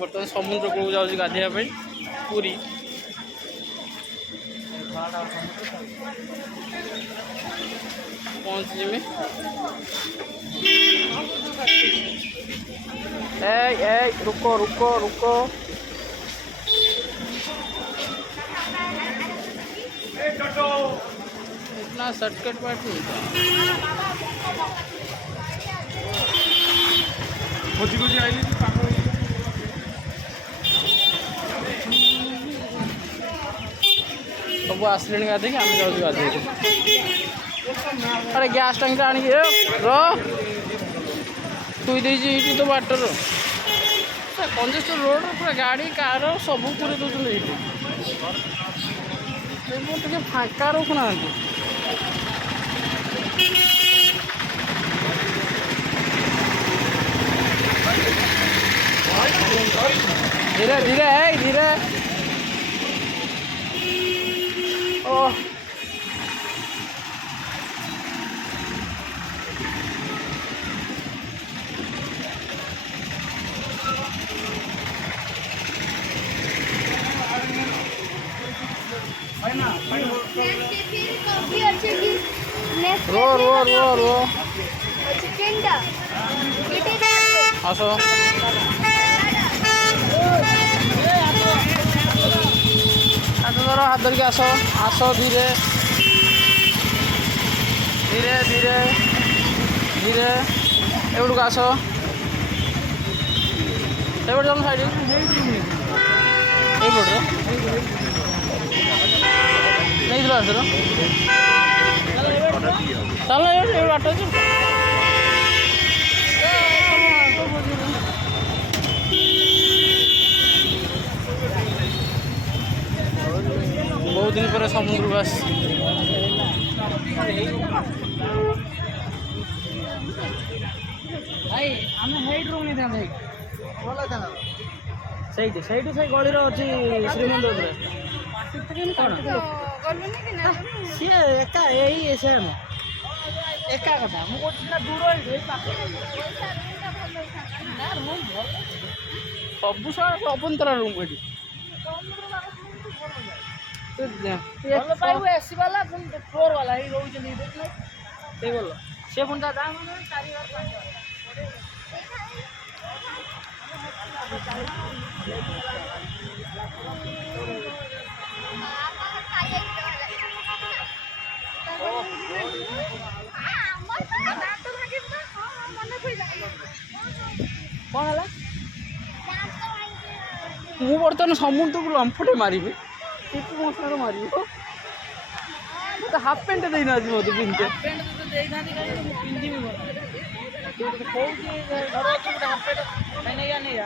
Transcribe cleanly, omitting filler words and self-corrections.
बर्तमान समुद्र कूल जाऊँ गाधेवाई पूरी पहुँच जिमी रुको रुको रुको इतना शॉर्टकट बात नहीं सब आसले गाधे आम जाऊँ गाधे अरे गैस टांग आनी थुई दे तो बाटर कंजेस्टेड रोड पूरा गाड़ी कार सब पूरे दूसरे फाँका रखुना धीरे धीरे धीरे ओह रो रो रो रो आसो हाथ धर हाथ धरिक आस आस धीरे धीरे धीरे धीरे एवढ आस एवढ चल साइड एवढ नहीं दिला सर चल बाट बहुत दिन पर समुद्र को आस से गली अच्छी श्रीमंदिर सी एका यही सेम एका कथा मुझे दूर सब सारा अभ्यंतर रूम ये एसी वाला फ्लोर वाला ही रोज से पुणी दाम 4 कौन है मु बर्तमान समुद्र को लंफटे मारि मारि तो हाफ पेंट देना मत पिंधे नहीं